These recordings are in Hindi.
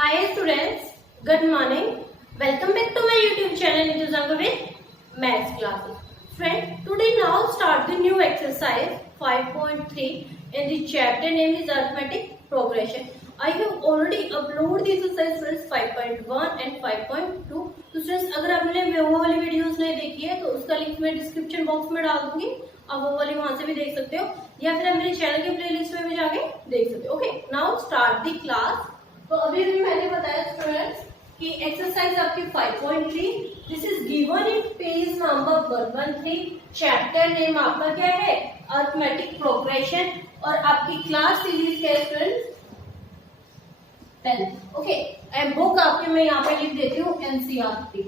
Hi students, good morning. Welcome back to my YouTube channel Nituzanga with Maths classes. Friend, today now start the new exercise 5.3 and the chapter name is arithmetic progression. I have already uploaded the exercise friends 5.1 and 5.2. तो फ्रेंड्स अगर आपने वो वाली वीडियोस नहीं देखी है तो उसका लिंक मैं डिस्क्रिप्शन बॉक्स में डाल दूंगी, आप वो वाली वहां से भी देख सकते हो या फिर आप मेरे चैनल के प्लेलिस्ट में भी जाके देख सकते हो. Okay, now start the class. तो अभी भी मैंने बताया स्टूडेंट्स कि एक्सरसाइज आपकी 5.3 this is given in page number 113. Chapter name आपका क्या है? Arithmetic progression. और आपकी क्लास सीरीज क्या है स्टूडेंट्स? 10. ओके, एंड बुक आपके मैं यहाँ पे लिख देती हूँ एनसीईआरटी.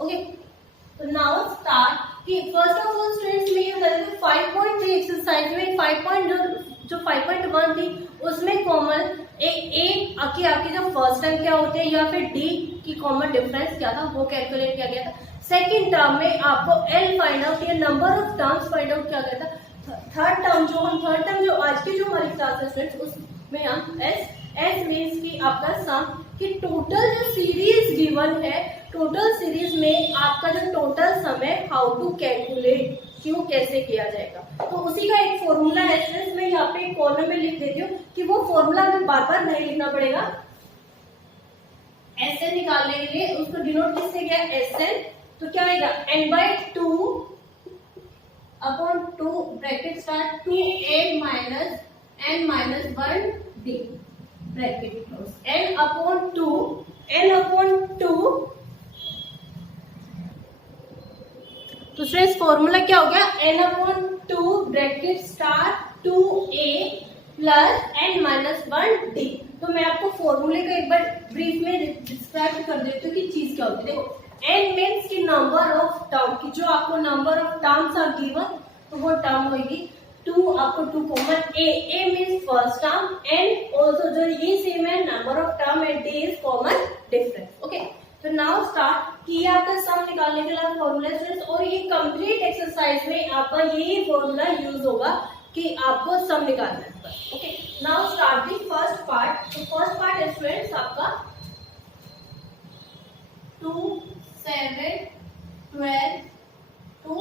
ओके, तो नाउ स्टार्ट कि फर्स्ट ऑफ ऑल स्टूडेंट्स में ये बता दें 5.3 एक्सरसाइज में 5.1 थी उसमें कॉमन ए आपकी जो फर्स्ट टर्म क्या होते हैं या फिर डी की कॉमन डिफरेंस क्या था वो कैलकुलेट किया गया था. सेकंड टर्म में आपको एल फाइंड आउट या number of terms find out किया गया था. थर्ड टर्म जो आज की जो हमारी क्लास है स्टूडेंट्स उसमें हम एस मीन्स की आपका सम कि टोटल जो सीरीज गिवन है टोटल सीरीज में आपका जो टोटल सम है हाउ टू कैलकुलेट क्यों कैसे किया जाएगा. तो उसी का एक फॉर्मूला है स्टूडेंट्स, मैं यहाँ पे कॉलम में लिख देती हूँ कि वो फॉर्मूला हमें बार बार नहीं लिखना पड़ेगा. एस एन निकालने के लिए उसको डिनोट किससे किया? S N. तो क्या आएगा? N by 2 upon 2 bracket start 2 minus N minus 1 D bracket close. N upon 2 तो स्ट्रेस फॉर्मूला क्या हो गया? N upon 2 bracket start 2a plus N minus 1 D. तो मैं आपको फॉर्मूले का एक बार ब्रीफ में डिस्क्राइब कर देती हूँ कि चीज क्या होती है. देखो, एन मीन्स की नंबर ऑफ टर्म की जो आपको number of terms are given तो वो टर्म होगी. 2 आपको 2 common a means first term. N also जो ये सेम है number of term and d is common difference. Okay, तो नाउ स्टार्ट कि आपका सम निकालने के लिए फॉर्मूला और ये कंप्लीट एक्सरसाइज में आपका यही फॉर्मूला यूज होगा कि आपको सम निकालना है. Okay, now start the first part. तो फर्स्ट पार्ट है स्टूडेंट्स आपका 2 7 12 टू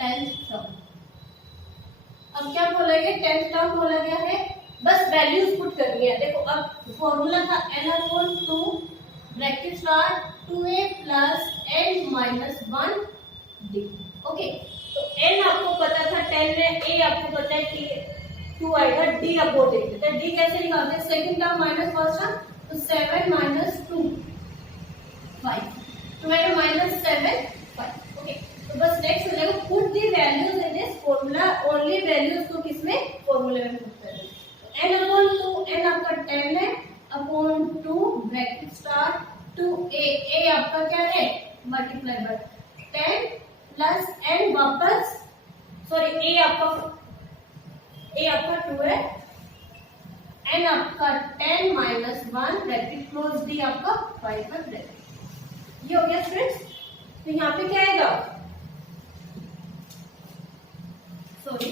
10th टर्म. अब क्या बोला गया? 10th टर्म बोला गया है, बस वैल्यूज पुट करनी है. देखो अब फॉर्मूला था n upon 2 bracket start 2a plus n minus 1 d. Okay, तो n आपको पता था 10 है, a आपको पता है 2 आएगा, d अब वो देखते हैं d कैसे निकालते हैं. Second term minus first term तो 7 माइनस 2 5 तो मेरा माइनस 7 5. ओके, तो बस नेक्स्ट हो जाएगा put the values in this formula. Only values को किसमें? फॉर्मूले में पुट करेंगे. n अपॉन 2 n आपका 10 है अपॉन 2 ब्रैकेट स्टार्ट 2a आपका क्या है? मल्टीप्लाई बाय 10 प्लस n वापस सॉरी a आपका 2 है, n आपका 10 माइनस 1 ब्रैकेट क्लोज d आपका 5 पर ब्रैकेट. ये हो गया स्टूडेंट्स. तो यहाँ पे क्या आएगा? सॉरी,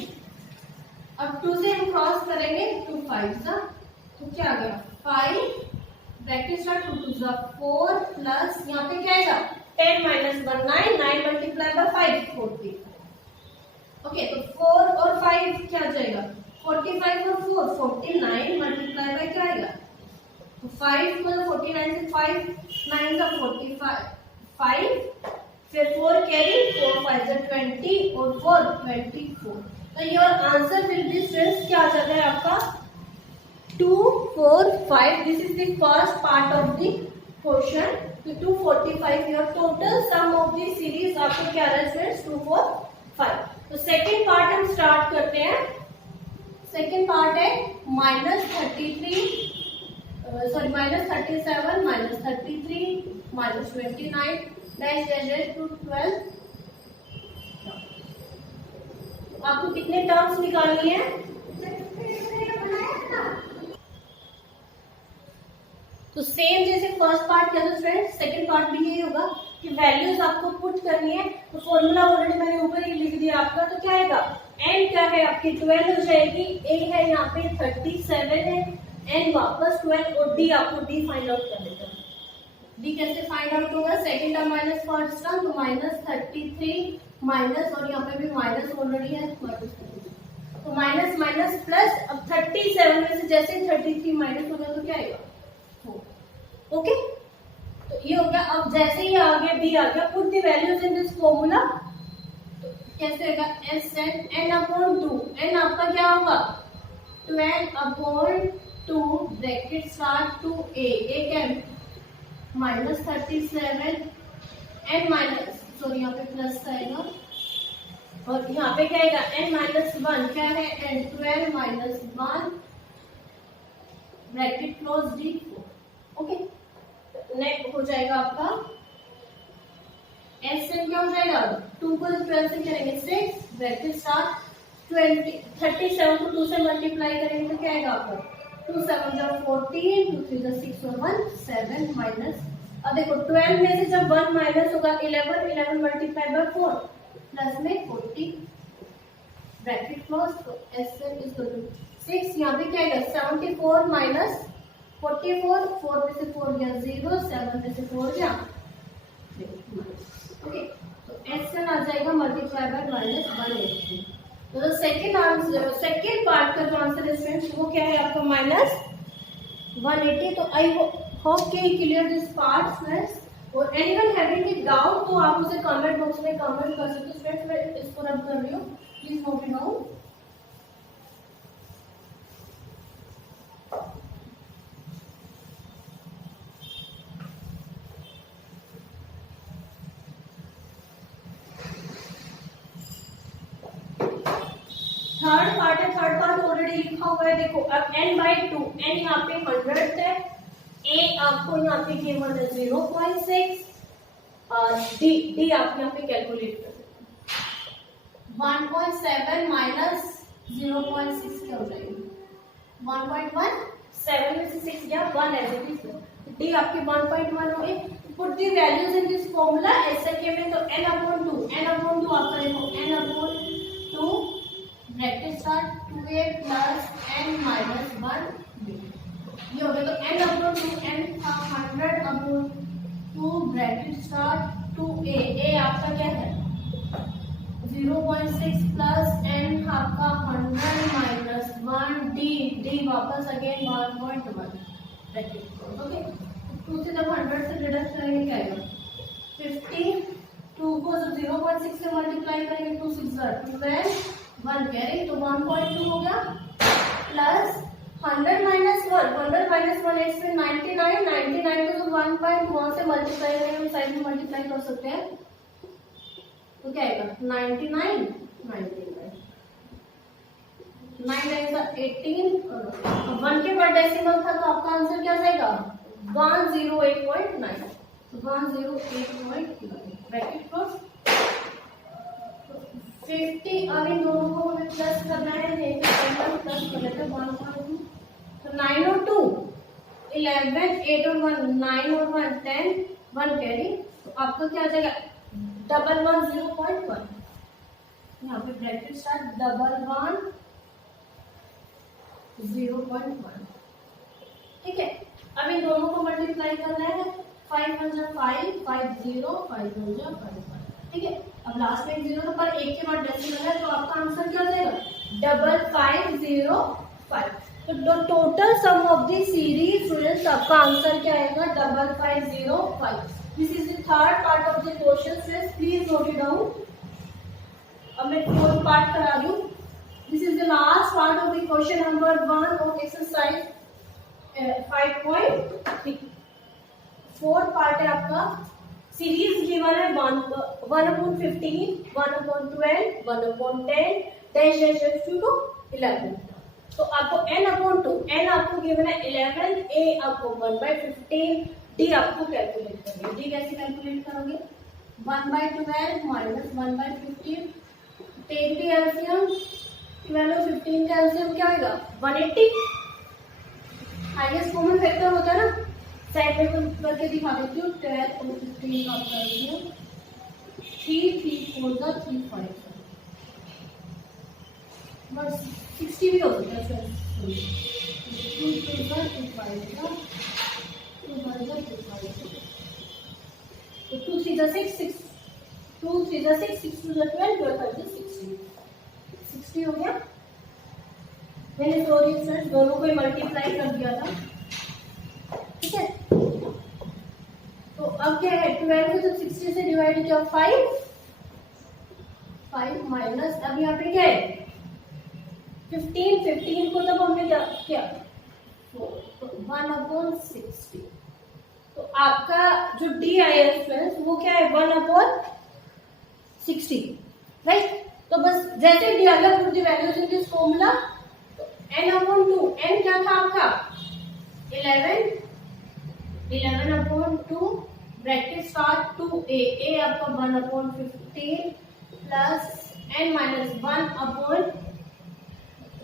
अब 2 से हम क्रॉस करेंगे 2 5 सा तो क्या आ गया? 5 ब्रैकेट स्टार्ट 2 2 4 प्लस यहाँ पे क्या आएगा? 10 माइनस 1 9 मल्टीप्लाई बाय 5 40. ओके, तो 4 और 5 क्या आ जाएगा? 45 और 4 49 मल्टीप्लाई बाय क्या आएगा? तो 5 मतलब 49 से 5 9 का 45 5 फिर 4 कैरी 4 5 से 20 और 4 24. तो your answer will be students क्या आ जाता है आपका? 2 4 5. This is the first part of the question. तो 245 your total sum of the series आपको क्या रहा है स्टूडेंट्स? 2 4 5. तो सेकंड पार्ट हम स्टार्ट करते हैं. सेकंड पार्ट है minus 33 sorry minus 37 minus 33 minus 29 dash dash dash to 12. आपको कितने टर्म्स निकालनी है? तो सेम जैसे फर्स्ट पार्ट क्या था फ्रेंड्स, सेकंड पार्ट भी यही होगा कि वैल्यूज आपको पुट करनी है. तो फॉर्मूला ऑलरेडी मैंने ऊपर ही लिख दिया आपका. तो क्या आएगा? n क्या है आपकी 12 हो जाएगी, a है यहाँ पे 37 है, n वापस 12 और d आपको d फाइंड आउट कर देता है। d कैसे फाइंड आउट होगा, second term minus first term, तो -33 माइनस, और यहाँ पे भी माइनस ऑलरेडी है, तो माइनस माइनस प्लस। अब 37 में से जैसे 33 माइनस होगा तो क्या आएगा 4। ओके, तो ये हो गया। अब जैसे ही आगे b आ गया, put the values in this formula, तो कैसे होगा, n/2, n आपका क्या होगा 12/2 ब्रैकेट स्टार्ट टू a क्या है -37 n माइनस, सॉरी यहाँ पे प्लस आएगा, और यहाँ पे क्या आएगा n-1 क्या है n 12-1 bracket close d। Okay, next हो जाएगा आपका SN क्या हो जाएगा, 2 को 12 से करेंगे 6 ब्रैकेट स्टार्ट 37 को 2 से मल्टीप्लाई करेंगे तो क्या आएगा आपका 2 7 जा 14, 2 3 जा 6 और 1 7 माइनस। अब देखो 12 में से जब 1 माइनस होगा 11 मल्टीप्लाई बाय 4 प्लस में 40 ब्रैकेट क्लोज, तो SN इज इक्वल टू 6, यहाँ पे क्या आएगा 74 माइनस 44, 4 में से 4 गया 0, 7 में से 4 गया। ओके, तो SN आ जाएगा मल्टीप्लाई बाय -180। तो सेकंड आंसर, सेकंड पार्ट का जो आंसर है स्टूडेंट्स वो क्या है आपका -180। तो आई होप कि क्लियर दिस पार्ट फ्रेंड्स, और एनीवन हैविंग ए डाउट तो आप उसे कमेंट बॉक्स में कमेंट कर सकते हो। फ्रेंड्स मैं इसको रब कर रही हूँ, please note it down. Third part है, थर्ड पार्ट ऑलरेडी लिखा हुआ है। देखो अब n/2, n यहाँ पे 100 है, a आपको यहाँ पे गिवन है 0.6 और d आप यहाँ पे कैलकुलेट कर 1.7 माइनस 0.6 क्या हो जाएगी 1.1, 7 में से 6 गया 1 एज इट इज, d आपके 1.1 हो गए। Put the values in this formula SK में, तो n/2 आपका देखो n/2 bracket start 2a plus n minus 1 ये हो गया। तो n/2 n था 100/2 ब्रैकेट स्टार्ट 2a, a आपका क्या है 0.6 प्लस n आपका 100 माइनस 1 d वापस अगेन 1.1 ब्रैकेट। ओके, 2 से जब 100 से डिडक्ट करेंगे क्या आएगा 50, 2 को 0.6 से मल्टीप्लाई करेंगे 2 6 12 1 कैरी, तो 1.2 हो गया प्लस 100 माइनस 1 एक्स में 99 को तो 1.1 से मल्टीप्लाई करेंगे, हम साइड में मल्टीप्लाई कर सकते हैं, तो क्या आएगा 99 9 18, 1 के बाद डेसिमल था तो आपका आंसर क्या जाएगा 108.9, तो 108.9 ब्रैकेट क्लोज 50। अब इन दोनों को हमें प्लस करना है, प्लस कर लेते हैं 1.2, तो 9 और 2 11, 8 और 1 9 और 1 10, 1 कैरी, तो आपका क्या आ जाएगा 111 0.1, यहाँ पे ब्रैकेट स्टार्ट 111 0.1। ठीक है, अब इन दोनों को मल्टीप्लाई करना है, 5 1 जा 5 5 0 5 1 जा 5 5। ठीक है, अब लास्ट में 1 0 पर 1 के बाद डेसिमल है, तो आपका आंसर क्या हो जाएगा 5505। तो the total sum of the series students आपका आंसर क्या आएगा 5505। This is the third part of the question friends, please note it down. अब मैं फोर्थ पार्ट करा रही हूँ। This is the last part of the question number 1 of exercise 5.3। Fourth part है आपका, सीरीज गिवन है 1/15 1/12 1/10 10 to 11। तो आपको n/2 आपको गिवन है 11, a आपको 1/15, d आपको कैलकुलेट करनी है। d कैसे कैलकुलेट करोगे 1/12 माइनस 1/15, टेक द एलसीएम 12 और 15 का एलसीएम क्या आएगा 180। हाईएस्ट कॉमन फैक्टर होता है ना, साइड में करके दिखा देती हूँ 12 और 15 का करती हूँ 3 3 4 का 3 5। बस 60 भी हो सकता है सर। 2 2 का 2 5 का 2 5 का 2 5 का, तो 2 3 जा 6 6 2 3 जा 6 6 2 जा 12 12 5 जा 60 हो गया। मैंने सॉरी फ्रेंड्स दोनों को मल्टीप्लाई कर दिया था, ठीक है। तो अब क्या है, 12 को जब 60 से डिवाइड किया 5 माइनस, अब यहाँ पे क्या है 15 को तब हमने क्या 4, तो 1/60। तो आपका जो डी आई है फ्रेंड्स वो क्या है 1/60, राइट। तो बस जैसे डी अलग put the values in this formula, तो n/2, n क्या था आपका 11/2 ब्रैकेट स्टार्ट 2a, a आपका 1/15 plus n minus 1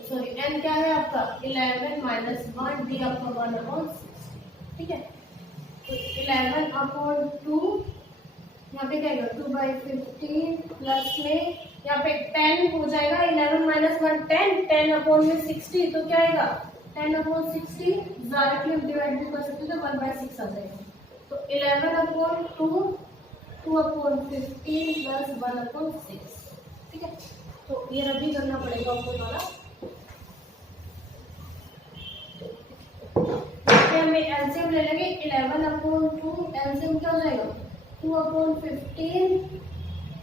sorry n क्या है आपका 11 माइनस 1, d आपका 1/60, ठीक है। तो 11/2 यहाँ पे क्या आएगा 2/15 प्लस में यहाँ पे 10 हो जाएगा, 11 माइनस 1 10, 10/60, तो क्या आएगा 10/60 डायरेक्टली डिवाइड भी कर सकते हो तो 1/6 आ जाएगा। तो 11/2 2/15 प्लस 1/6, ठीक है। तो ये रद्दी करना पड़ेगा आपको द्वारा। हमें एलसीएम ले लेंगे 11/2, एलसीएम क्या हो जाएगा 2/15,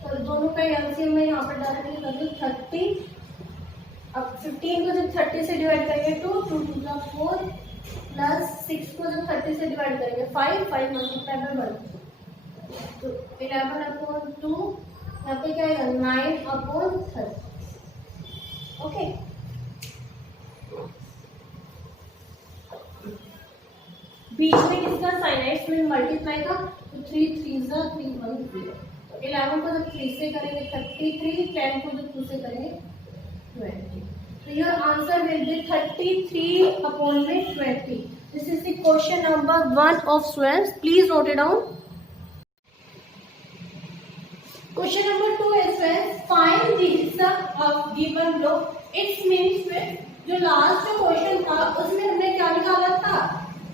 तो दोनों का एलसीएम में यहाँ पर डायरेक्टली कर दूँ 30। अब 15 को जब 30 से डिवाइड करेंगे 2 2 2 का 4 प्लस 6 को जब 30 से डिवाइड करेंगे 5 5 मल्टीप्लाई बाय 1, तो 11/2 यहाँ पे क्या आएगा 9/30, ओके। बीच में किसका साइन है इसमें मल्टीप्लाई का, तो 3 3 जा 3 1 0, तो 11 को जब 3 से करेंगे 33, 10 को जब 2 से करेंगे 20, so your answer will be 33/20. This is the question number 1 of students. Please note it down. Question number 2 is friends, find the sum of given below. It means friends, जो लास्ट जो क्वेश्चन था उसमें हमने क्या निकाला था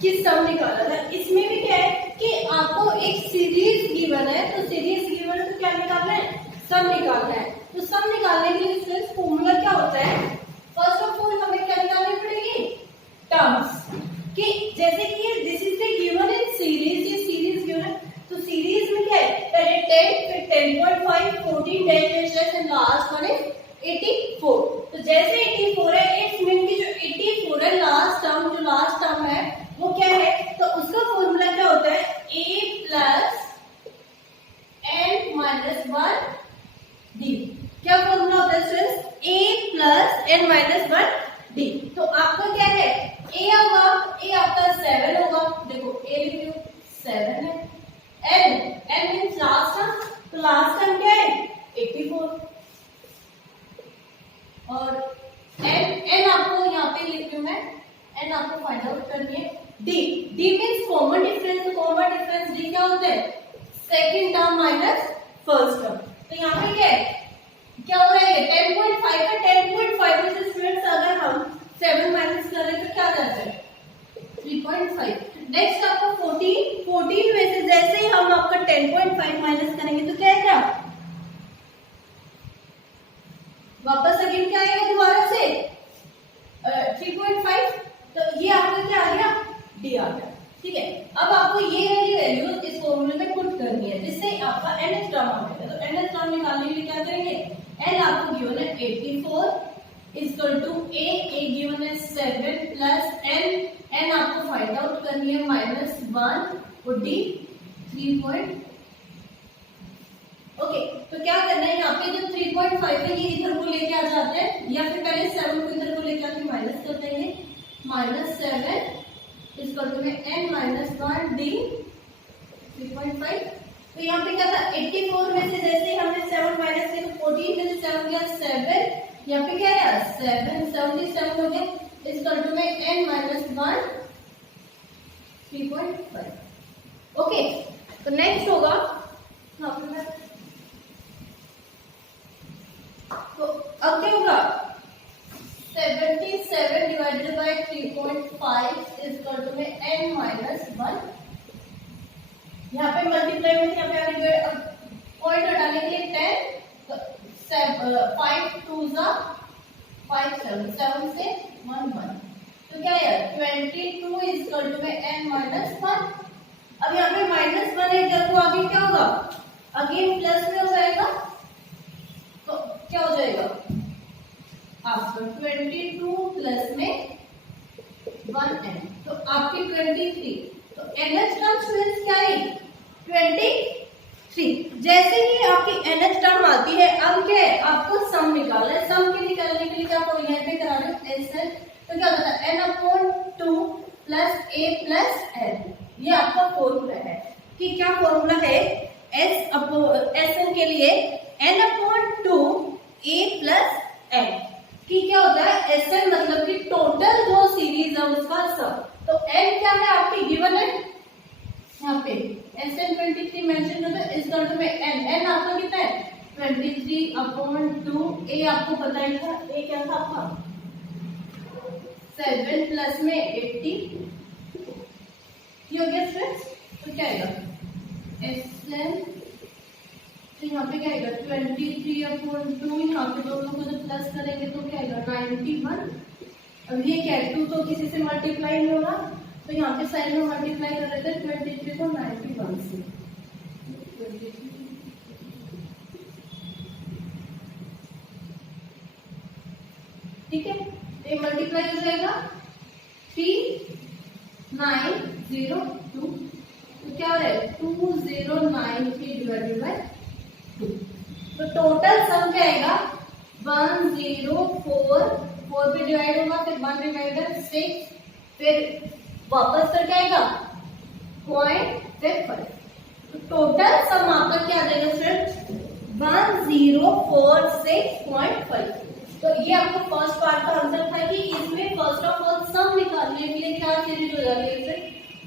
कि सम निकाला था। इसमें भी क्या है कि आपको एक सीरीज गिवन है, तो सीरीज गिवन है तो क्या निकालना है सम निकालना है। तो सम निकालने के लिए फ्रेंड्स फॉर्मूला क्या होता है, फर्स्ट ऑफ ऑल हमें क्या निकालनी पड़ेगी टर्म्स, कि जैसे कि this is the given in series, ये सीरीज गिवन है, तो सीरीज में क्या है पहले 10 फिर 10.5 14 10 एंड लास्ट वन इज 84। तो जैसे 84 है इट्स मीन कि जो 84 है लास्ट टर्म, जो लास्ट टर्म है वो क्या है, तो उसका फॉर्मूला क्या होता है a plus n minus 1 d। क्या फॉर्मूला होता है students a plus n minus 1 d। तो आपका क्या है a होगा, a आपका 7 होगा, देखो a लिख लो 7 है, n मींस लास्ट टर्म, तो लास्ट टर्म क्या है 84, और n आपको यहाँ पे लिख लूं मैं, n आपको फाइंड आउट करनी है d मींस कॉमन डिफरेंस, तो कॉमन डिफरेंस d क्या होता है second term minus first term. तो यहाँ पे क्या है क्या हो रहा है 10.5 का 10.5 में से स्टूडेंट्स अगर हम 7 माइनस कर रहे तो क्या जाता है 3.5। नेक्स्ट आपको 14 में से जैसे ही हम आपका 10.5 माइनस करेंगे तो क्या आएगा वापस अगेन क्या आएगा दोबारा से 3.5, तो ये आपका क्या आ गया डी आ गया, ठीक है। अब आपको ये वाली वैल्यू इस फॉर्मूले में पुट करनी है जिससे आपका nth टर्म आ जाएगा। तो nth टर्म निकालने के लिए क्या करेंगे, n आपको गिवन है 84 इक्वल टू a गिवन है 7 प्लस n आपको फाइंड आउट करनी है -1 और d 3. ओके, तो क्या करना है यहाँ पे जो 3.5 है ये इधर को लेके आ जाते हैं, या फिर पहले 7 को इधर को लेके आके माइनस कर देंगे, -7 इक्वल टू में n माइनस 1 d 3.5। तो यहाँ पे क्या था 84 में से जैसे हमने 7 माइनस किया तो 14 में से 7 गया 7, यहाँ पे क्या आया 7 77 हो गया इक्वल टू में n माइनस 1 3.5। ओके, तो नेक्स्ट होगा तो अब क्या होगा 77 divided by 3.5 is equal to में n माइनस 1। यहाँ पे मल्टीप्लाई में यहाँ पे आगे पॉइंट हटाने के लिए 10 5 2 जा 5 7 से 1 1 तो क्या है 22 इज इक्वल टू में n माइनस 1। अब यहाँ पे माइनस 1 है जब वो आगे क्या होगा अगेन प्लस में हो जाएगा तो क्या हो जाएगा आपका 22 प्लस में 1n तो आपकी 23 तो NH टर्म्स मींस क्या है 23। जैसे ही आपकी NH टर्म आती है अब क्या है आपको सम निकालना है। सम के निकालने के लिए क्या करो यहाँ पे करा रहे हो SL तो क्या होता है n/2 plus a plus l ये आपका फॉर्मूला है कि क्या फॉर्मूला है SN के लिए n/2 a प्लस l कि क्या होता है SN मतलब कि टोटल जो सीरीज है उसका सम। तो n क्या है आपकी गिवन है यहाँ पे SN 23 मेंशन करते हैं इस टर्म में n आपका कितना है 23/2 a आपको पता ही था a क्या था आपका 7 प्लस में 80 ये हो गया स्टूडेंट्स। तो क्या आएगा SN तो यहाँ पे क्या आएगा 23/2 यहाँ पे दोनों को जब प्लस करेंगे तो क्या आएगा 91। अब ये क्या है 2 तो किसी से मल्टीप्लाई नहीं होगा तो यहाँ पे साइड में मल्टीप्लाई कर रहे थे 23 को 91 से ठीक है ये मल्टीप्लाई हो जाएगा 3902 तो क्या हो रहा है 2093 डिवाइडेड बाय 2 तो टोटल सम क्या आएगा 104 4 पे डिवाइड होगा फिर 1 डिवाइडर 6 फिर वापस कर क्या आएगा 0.5 तो टोटल सम आपका क्या आ जाएगा फ्रेंड्स 1046.5। तो ये आपको फर्स्ट पार्ट का आंसर था कि इसमें फर्स्ट ऑफ ऑल सम निकालने के लिए क्या सीरीज हो जाती है।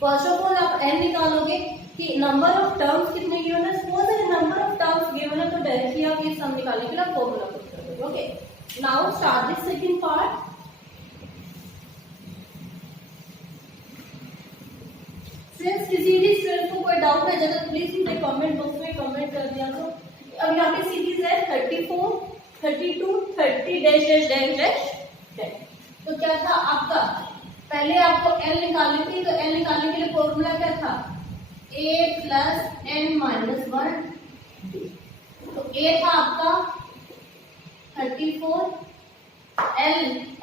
फर्स्ट ऑफ ऑल आप n निकालोगे कि नंबर ऑफ टर्म्स कितने गिवन है सपोज अगर नंबर ऑफ टर्म्स गिवन है तो डायरेक्टली आप ये सम निकालने के लिए फॉर्मूला पुट कर दोगे। Okay now start this second part. Friends किसी भी स्टूडेंट को कोई डाउट है जरा प्लीज मुझे कमेंट बॉक्स में कमेंट कर दिया तो। अब यहाँ पे सीरीज है 34 32 30 डैश डैश डैश डैश तो क्या था आपका पहले आपको L निकालनी थी तो L निकालने के लिए फॉर्मूला क्या था a प्लस n माइनस 1 तो a था आपका 34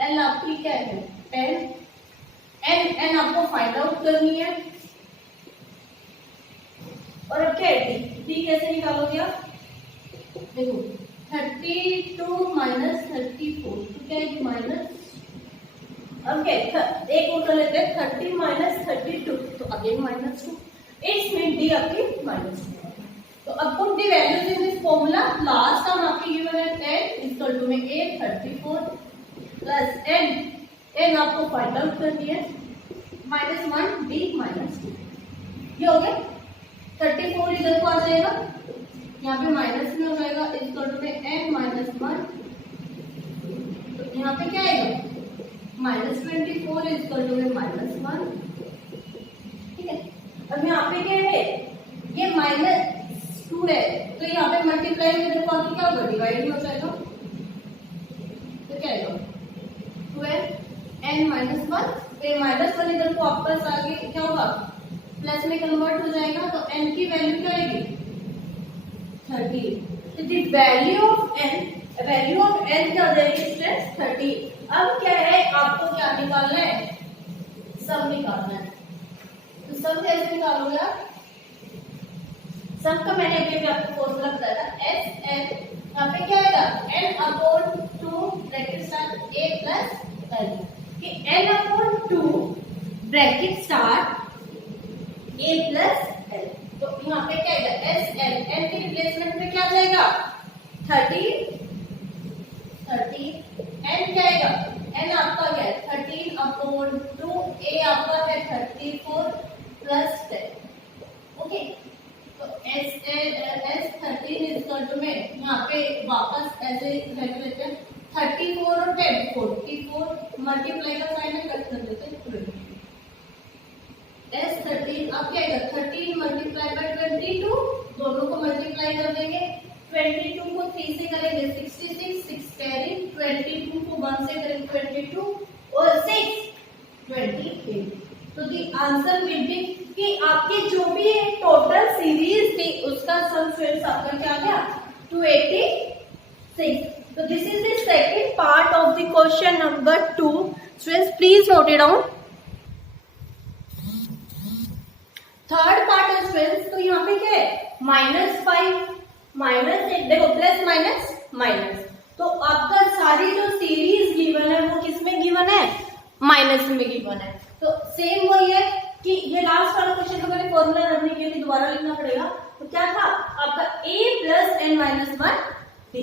L आपकी क्या है 10 n आपको फाइंड आउट करनी है और अब क्या है d कैसे निकालोगे आप देखो 32 माइनस 34 तो क्या है माइनस अब क्या एक और कर लेते हैं 30 माइनस 32 तो again minus 2 it's mean D आपकी माइनस 2। तो अब put the values in this formula last term आपकी गिवन है 10 इक्वल टू में a 34 प्लस n आपको फाइंड आउट करनी है -1 d -2 ये हो गया 34 इधर को आ जाएगा यहाँ पे माइनस में हो जाएगा इक्वल टू में n -1 तो यहाँ पे क्या आएगा -24 इक्वल टू में -1 ठीक है। अब यहाँ पे क्या है ये -2 है तो यहाँ पे मल्टीप्लाई में देखो आगे क्या होगा डिवाइड में हो जाएगा तो क्या आएगा 12 n -1 तो -1 इधर को वापस आगे क्या होगा प्लस में कन्वर्ट हो जाएगा तो n की वैल्यू क्या आएगी 30 तो द वैल्यू ऑफ n क्या हो जाएगी स्टूडेंट्स 30। अब क्या है आपको क्या निकालना है सम निकालना है तो सम कैसे निकालोगे आप सम का मैंने अभी आपको फॉर्मूला बताया था SN यहाँ पे क्या आएगा n/2 bracket start a plus l कि n/2 bracket start a plus l तो यहाँ पे क्या आएगा SN n के रिप्लेसमेंट में क्या आ जाएगा 30 n क्या आएगा n आपका क्या है 13/2 a आपका है 34 प्लस 10 ओके तो S13 इक्वल टू में यहाँ पे वापस ऐसे रख लेते हैं 34 और 10 44 मल्टीप्लाई का साइन है, कट कर देते हैं 20। S13 अब क्या आएगा 13 मल्टीप्लाई बाय 22, दोनों को मल्टीप्लाई कर देंगे। 22 को 3 से करेंगे 66, 6 कैरी, 22 को 1 से करेंगे 22 और 6 28। तो द आंसर विल बी कि आपकी जो भी टोटल सीरीज थी उसका सम फ्रेंड्स आपका क्या गया 286। So this is the second part of the question number 2. Students, please note it down. Third part है स्टूडेंट्स, तो यहाँ पे क्या है -5 -8, देखो प्लस माइनस माइनस, तो आपका सारी जो सीरीज गिवन है वो किस में गिवन है, माइनस में गिवन है। तो सेम वही है कि ये लास्ट वाला क्वेश्चन तो मैंने फॉर्मूला रखने के लिए दोबारा लिखना पड़ेगा। तो क्या था आपका a + n-1 d,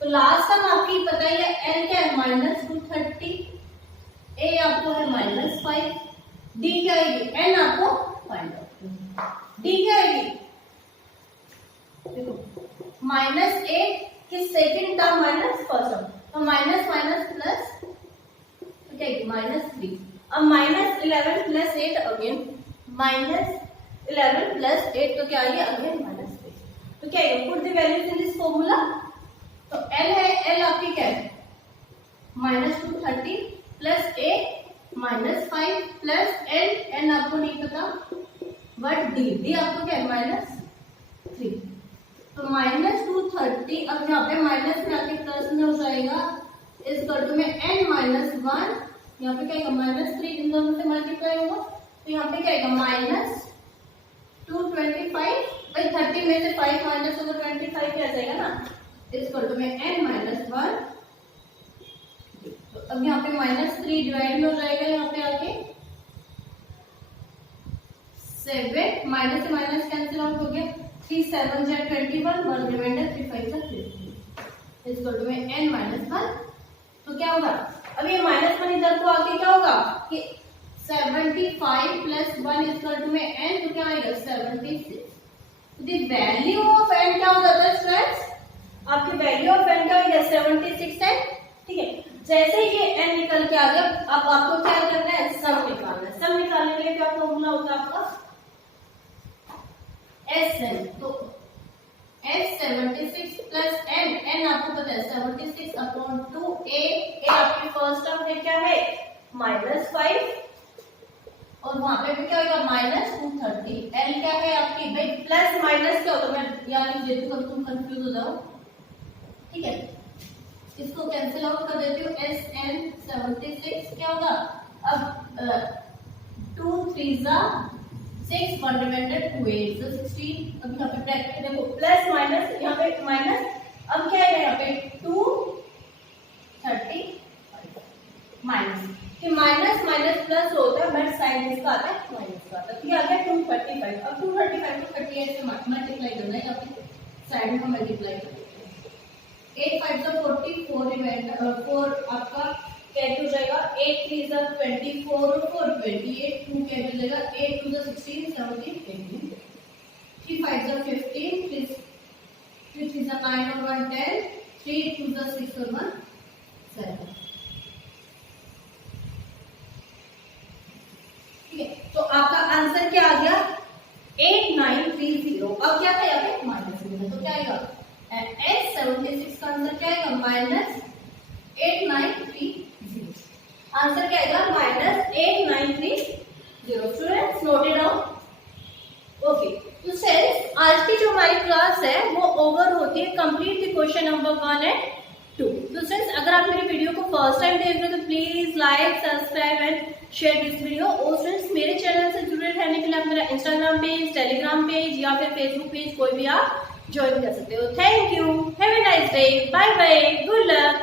तो लास्ट टाइम आपकी पता ही है n क्या है -230, a आपको है -5, d क्या आएगी n आपको फाइंड आउट, d क्या आएगी देखो -8 की second term minus first term, तो माइनस माइनस प्लस तो क्या आएगी -3। अब -11 + 8 अगेन -11 + 8 तो क्या आएगी अगेन -3। तो क्या आएगा put the values in this formula, तो L है, L आपकी क्या है -230 + a -5 + n आपको नहीं पता बट d आपको क्या है -3। तो -230 अब यहाँ पे माइनस में आके प्लस में हो जाएगा, इस कर्व में n-1, यहाँ पे क्या आएगा -3, इन दोनों से मल्टीप्लाई होगा, तो यहाँ पे क्या आएगा -225, भाई 30 में से 5 माइनस होगा 25 क्या आ जाएगा ना, इस कर्व में n-1। तो अब यहाँ पे -3 डिवाइड में हो जाएगा, यहाँ पे आके 7 माइनस से माइनस कैंसिल आउट हो गया, 3 7 जा 21, 1 रिमाइंडर 3 5 जा 50, इस कर्व में n-1। तो क्या होगा अब ये -1 इधर को आके क्या होगा कि 75 + 1 इस कर्व में n, तो क्या आएगा 76। द वैल्यू ऑफ n क्या हो जाता है स्टूडेंट्स, आपकी वैल्यू ऑफ n क्या होगा 76 है, ठीक है। जैसे ये n निकल के आ गया, अब आपको क्या करना है सम निकालना है। सम निकालने के लिए क्या फॉर्मूला होता है आपका Sn, तो S76 + n आपको पता है 76/2, a आपकी फर्स्ट टर्म है क्या है -5 और वहां पे भी क्या होगा -230, l क्या है आपकी भाई प्लस माइनस क्या होता है, मैं यहाँ लिख देती हूँ तुम कंफ्यूज हो जाओ, ठीक है। इसको कैंसिल आउट कर देती हूँ, Sn76 क्या होगा अब 2 3 6 1 रिमाइंडर 2 8 तो 16। अब यहाँ पे ब्रैकेट देखो प्लस माइनस, यहाँ पे माइनस, अब क्या है यहाँ पे 230 माइनस, कि माइनस माइनस प्लस होता है बट साइन इसका आता है माइनस का आता है, तो ये आ गया 235। अब 235 को 38 से मल्टीप्लाई करना है, यहाँ पे साइन को मल्टीप्लाई करना है, 8 5 जा 44 रिमाइंडर 4 आपका कैट हो जाएगा, 8 3 जा 24 और 4 28, 2 कैट हो जाएगा, 8 2 जा 16 17 18, 3 5 जा 15, 3 3 जा 9 और 1 10, 3 2 जा 6 और 1 7, ठीक है। तो आपका आंसर क्या आ गया 8930। अब क्या था यहाँ पे माइनस में, तो क्या आएगा S76 का आंसर क्या आएगा -8930। आंसर क्या आएगा -8930। Students note it down. Okay, तो फ्रेंड्स आज की जो हमारी क्लास है वो ओवर होती है, complete the question number 1 and 2। तो फ्रेंड्स अगर आप मेरे वीडियो को फर्स्ट टाइम देख रहे हो तो please like subscribe and share this video. और फ्रेंड्स मेरे चैनल से जुड़े रहने के लिए आप मेरा इंस्टाग्राम पेज, टेलीग्राम पेज या फिर फेसबुक पेज कोई भी आप ज्वाइन कर सकते हो। Thank you, have a nice day, bye bye, good luck.